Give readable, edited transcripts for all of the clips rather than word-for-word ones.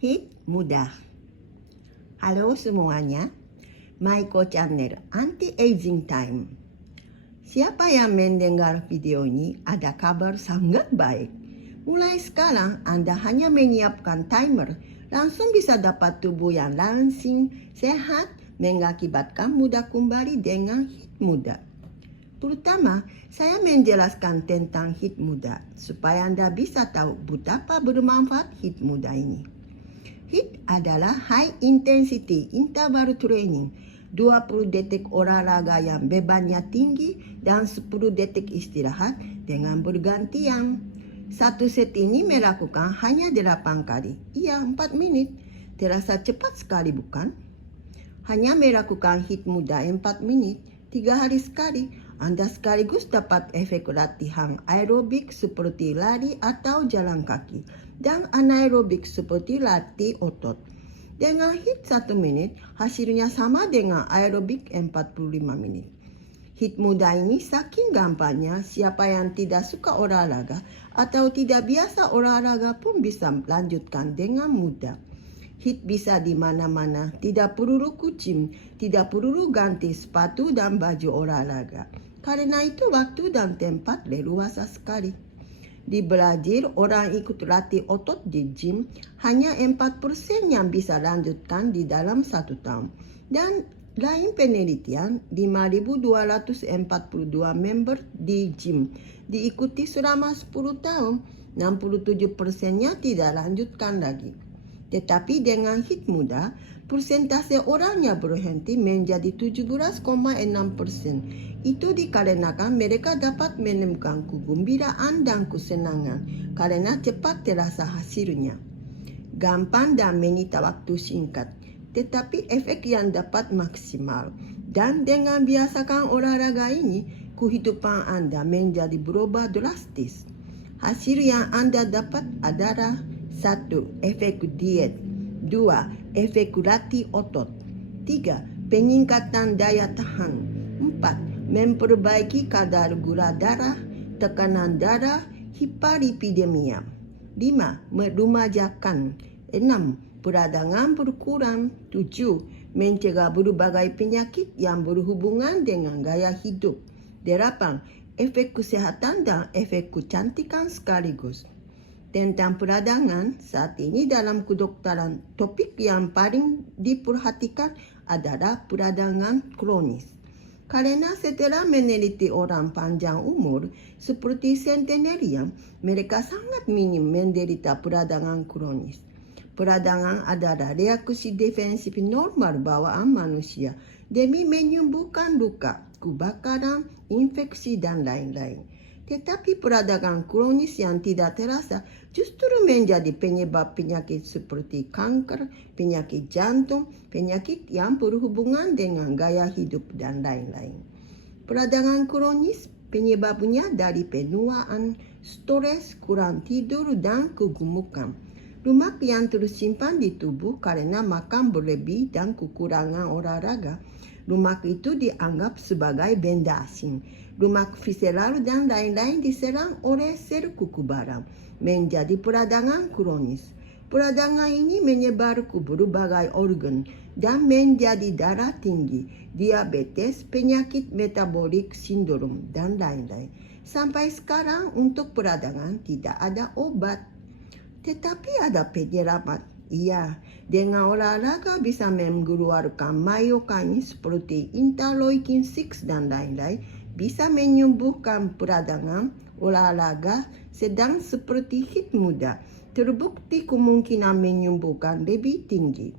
Hit mudah. Halo semuanya, Maiko Channel Anti-Aging Time. Siapa yang mendengar video ini ada kabar sangat baik. Mulai sekarang Anda hanya menyiapkan timer, langsung bisa dapat tubuh yang langsing, sehat, mengakibatkan muda kembali dengan hit muda. Terutama, saya menjelaskan tentang hit muda, supaya Anda bisa tahu betapa bermanfaat hit muda ini. HIIT adalah High Intensity Interval Training, 20 detik olahraga yang bebannya tinggi dan 10 detik istirahat dengan bergantian. Satu set ini melakukan hanya 8 kali, 4 menit. Terasa cepat sekali bukan? Hanya melakukan HIIT muda 4 menit, 3 hari sekali, Anda sekaligus dapat efek latihan aerobik seperti lari atau jalan kaki dan anaerobik seperti latih otot. Dengan HIIT 1 menit, hasilnya sama dengan aerobik 45 menit. HIIT muda ini saking gampangnya, siapa yang tidak suka olahraga atau tidak biasa olahraga pun bisa lanjutkan dengan mudah. HIIT bisa di mana-mana, tidak perlu kucing, tidak perlu ganti sepatu dan baju olahraga. Karena itu waktu dan tempat leluasa sekali. Di Brazil, orang ikut latih otot di gym hanya 4% yang bisa lanjutkan di dalam 1 tahun. Dan lain penelitian, 5.242 member di gym diikuti selama 10 tahun, 67%-nya tidak lanjutkan lagi. Tetapi dengan HIIT muda, persentase orang yang berhenti menjadi 17,6%. Itu dikarenakan mereka dapat menemukan kegembiraan dan kesenangan karena cepat terasa hasilnya. Gampang dan menyita waktu singkat, tetapi efek yang dapat maksimal. Dan dengan biasakan olahraga ini, kehidupan Anda menjadi berubah drastis. Hasil yang Anda dapat adalah 1. Efek diet. 2. Efek latih otot. 3. Peningkatan daya tahan. 4. Memperbaiki kadar gula darah, tekanan darah, hiperlipidemia. 5. Meremajakan. 6. Peradangan berkurang. 7. Mencegah berbagai penyakit yang berhubungan dengan gaya hidup. 8. Efek kesehatan dan efek kecantikan sekaligus. Tentang peradangan, saat ini dalam kedokteran topik yang paling diperhatikan adalah peradangan kronis. Karena setelah meneliti orang panjang umur seperti centenarian, mereka sangat minim menderita peradangan kronis. Peradangan adalah reaksi defensif normal bawaan manusia demi menyembuhkan luka, kebakaran, infeksi, dan lain-lain. Tetapi peradangan kronis yang tidak terasa justru menjadi penyebab penyakit seperti kanker, penyakit jantung, penyakit yang berhubungan dengan gaya hidup, dan lain-lain. Peradangan kronis penyebabnya dari penuaan, stres, kurang tidur, dan kegemukan. Lemak yang tersimpan di tubuh karena makan berlebih dan kekurangan olahraga. Lemak itu dianggap sebagai benda asing. Lemak visceral dan lain-lain diserang oleh sel kekebalan, menjadi peradangan kronis. Peradangan ini menyebar ke berbagai organ dan menjadi darah tinggi, diabetes, penyakit metabolik sindrom, dan lain-lain. Sampai sekarang untuk peradangan tidak ada obat. Tetapi ada penyelamat. Dengan olahraga bisa mengeluarkan myokinin seperti interleukin 6 dan lain-lain, bisa menyembuhkan peradangan. Olahraga sedang seperti HIIT muda, terbukti kemungkinan menyembuhkan lebih tinggi.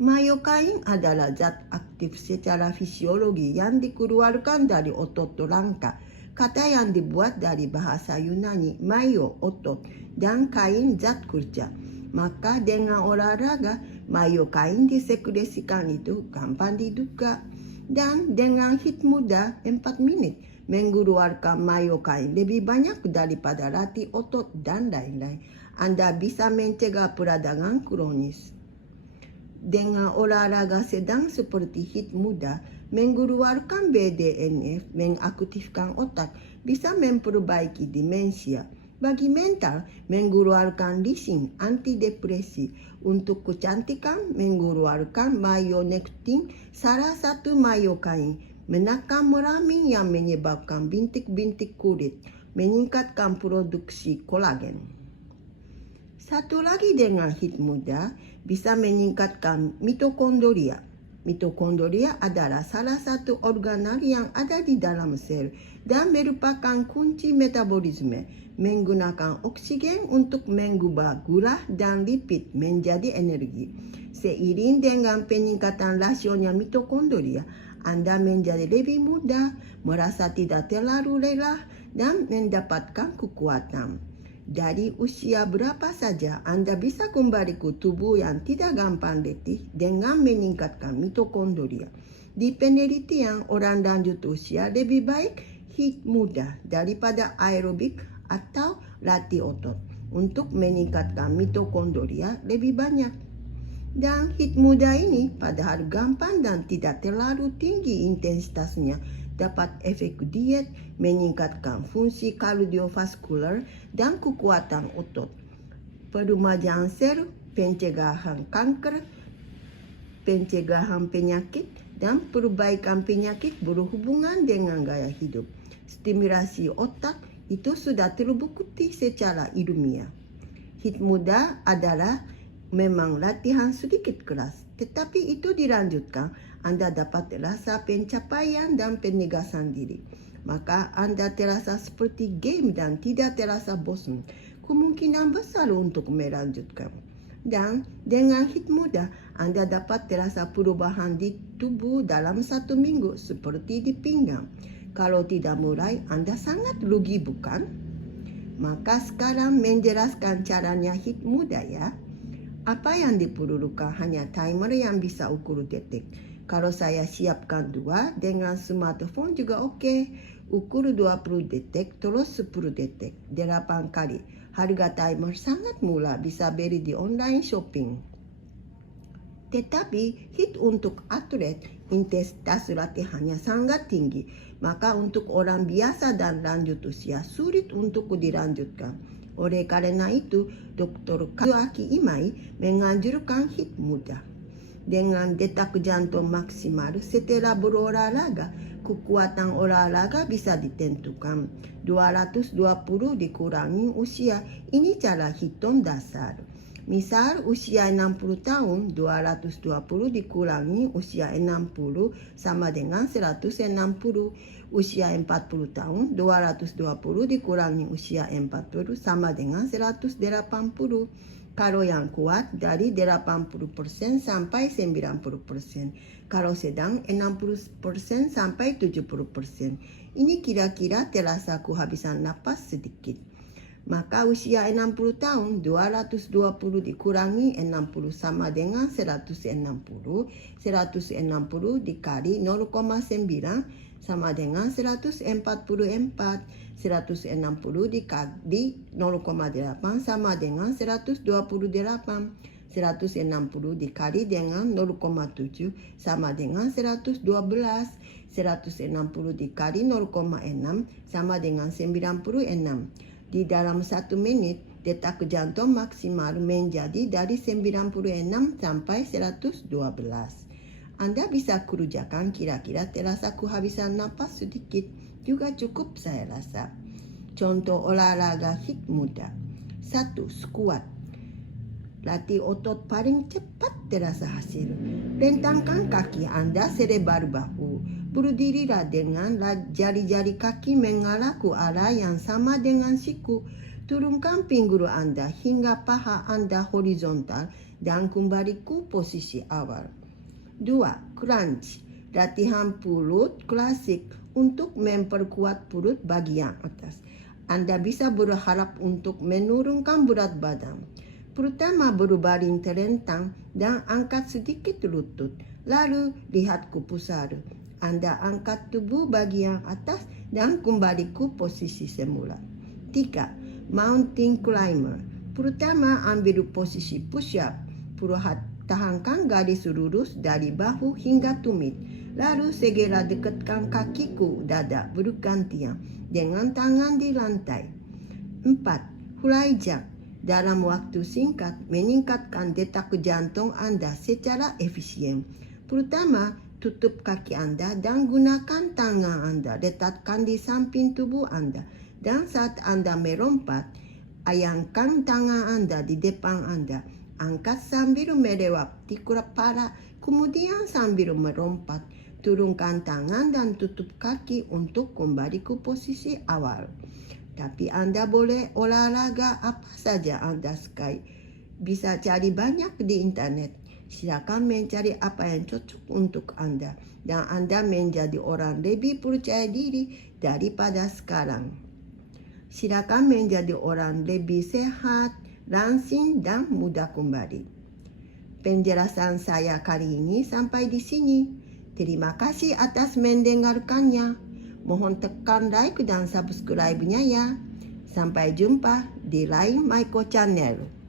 Myokinin adalah zat aktif secara fisiologi yang dikeluarkan dari otot rangka. Kata yang dibuat dari bahasa Yunani, myo, otot, dan kain, zat kerja. Maka dengan olahraga, myokinin disekresikan itu gampang diduga. Dan dengan HIIT muda 4 menit, mengeluarkan myokinin lebih banyak daripada latih otot dan lain-lain. Anda bisa mencegah peradangan kronis. Dengan olahraga sedang seperti HIIT muda, mengeluarkan BDNF, mengaktifkan otak, bisa memperbaiki demensia, Bagi mental, mengeluarkan lising antidepresi. Untuk kecantikan, mengeluarkan myonectin, salah satu myokain, menekan melamin yang menyebabkan bintik-bintik kulit, meningkatkan produksi kolagen. Satu lagi dengan HIT muda, bisa meningkatkan mitokondria. Mitokondria adalah salah satu organel yang ada di dalam sel dan merupakan kunci metabolisme, menggunakan oksigen untuk mengubah gula dan lipid menjadi energi. Seiring dengan peningkatan rasionya mitokondria, Anda menjadi lebih muda, merasa tidak terlalu lelah, dan mendapatkan kekuatan. Dari usia berapa saja Anda bisa kembali ke tubuh yang tidak gampang letih dengan meningkatkan mitokondria. Di penelitian, orang lanjut usia lebih baik HIT muda daripada aerobik atau latih otot untuk meningkatkan mitokondria lebih banyak. Dan HIT muda ini padahal gampang dan tidak terlalu tinggi intensitasnya, dapat efek diet, meningkatkan fungsi kardiovaskular dan kekuatan otot, peremajaan sel, pencegahan kanker, pencegahan penyakit, dan perbaikan penyakit berhubungan dengan gaya hidup. Stimulasi otak itu sudah terbukti secara ilmiah. HIT muda adalah memang latihan sedikit keras, tetapi itu dilanjutkan, Anda dapat rasa pencapaian dan penegasan diri. Maka Anda terasa seperti game dan tidak terasa bosan. Kemungkinan besar untuk melanjutkan. Dan dengan HIT muda, Anda dapat terasa perubahan di tubuh dalam 1 minggu seperti di pinggang. Kalau tidak mulai, Anda sangat rugi, bukan? Maka sekarang menjelaskan caranya HIT muda ya. Apa yang diperlukan hanya timer yang bisa ukur detik. Kalau saya siapkan 2 dengan smartphone juga oke. Ukur 20 detik terus 10 detik. 8 kali. Harga timer sangat murah, bisa beli di online shopping. Tetapi HIT untuk atlet, intensitas latihannya sangat tinggi. Maka untuk orang biasa dan lanjut usia sulit untuk dilanjutkan. Oleh karena itu, Dr. Kazuaki Imai menganjurkan HIT muda. Dengan detak jantung maksimal setelah berolahraga, kekuatan olahraga bisa ditentukan. 220 dikurangi usia, ini cara hitung dasar. Misal usia 60 tahun, 220 dikurangi usia 60 sama dengan 160. Usia 40 tahun, 220 dikurangi usia 40 sama dengan 180. Kalau yang kuat dari 80% sampai 90%. Kalau sedang 60% sampai 70%. Ini kira-kira terasa kehabisan napas sedikit. Maka usia 60 tahun, 220 dikurangi 60 sama dengan 160. 160 dikali 0,9 sama dengan 144. 160 dikali 0,8 sama dengan 128. 160 dikali dengan 0,7 sama dengan 112. 160 dikali 0,6 sama dengan 96. Di dalam 1 menit, detak jantung maksimal menjadi dari 96 sampai 112. Anda bisa kerjakan kira-kira terasa kehabisan napas sedikit, juga cukup saya rasa. Contoh olahraga HIT muda. 1. Squat. Latih otot paling cepat terasa hasil. Rentangkan kaki Anda selebar bahu. Berdirilah dengan jari-jari kaki mengarah ke arah yang sama dengan siku. Turunkan pinggul Anda hingga paha Anda horizontal dan kembali ke posisi awal. 2. Crunch. Latihan perut klasik untuk memperkuat perut bagian atas. Anda bisa berharap untuk menurunkan berat badan. Pertama berbaring terentang dan angkat sedikit lutut. Lalu lihat ke pusar. Anda angkat tubuh bagian atas dan kembali ke posisi semula. 3. Mountain climber. Pertama ambil posisi push up. Tahankan garis lurus dari bahu hingga tumit. Lalu segera dekatkan kaki ke dada bergantian dengan tangan di lantai. 4. Flapjack dalam waktu singkat meningkatkan detak jantung Anda secara efisien. Pertama, tutup kaki Anda dan gunakan tangan Anda letakkan di samping tubuh Anda. Dan saat Anda melompat, ayangkan tangan Anda di depan Anda. Angkat sambil melewati kepala, kemudian sambil melompat, turunkan tangan dan tutup kaki untuk kembali ke posisi awal. Tapi Anda boleh olahraga apa saja Anda sukai. Bisa cari banyak di internet. Silakan mencari apa yang cocok untuk Anda. Dan Anda menjadi orang lebih percaya diri daripada sekarang. Silakan menjadi orang lebih sehat, langsing, dan mudah kembali. Penjelasan saya kali ini sampai di sini. Terima kasih atas mendengarkannya. Mohon tekan like dan subscribe-nya ya. Sampai jumpa di lain Maiko Channel.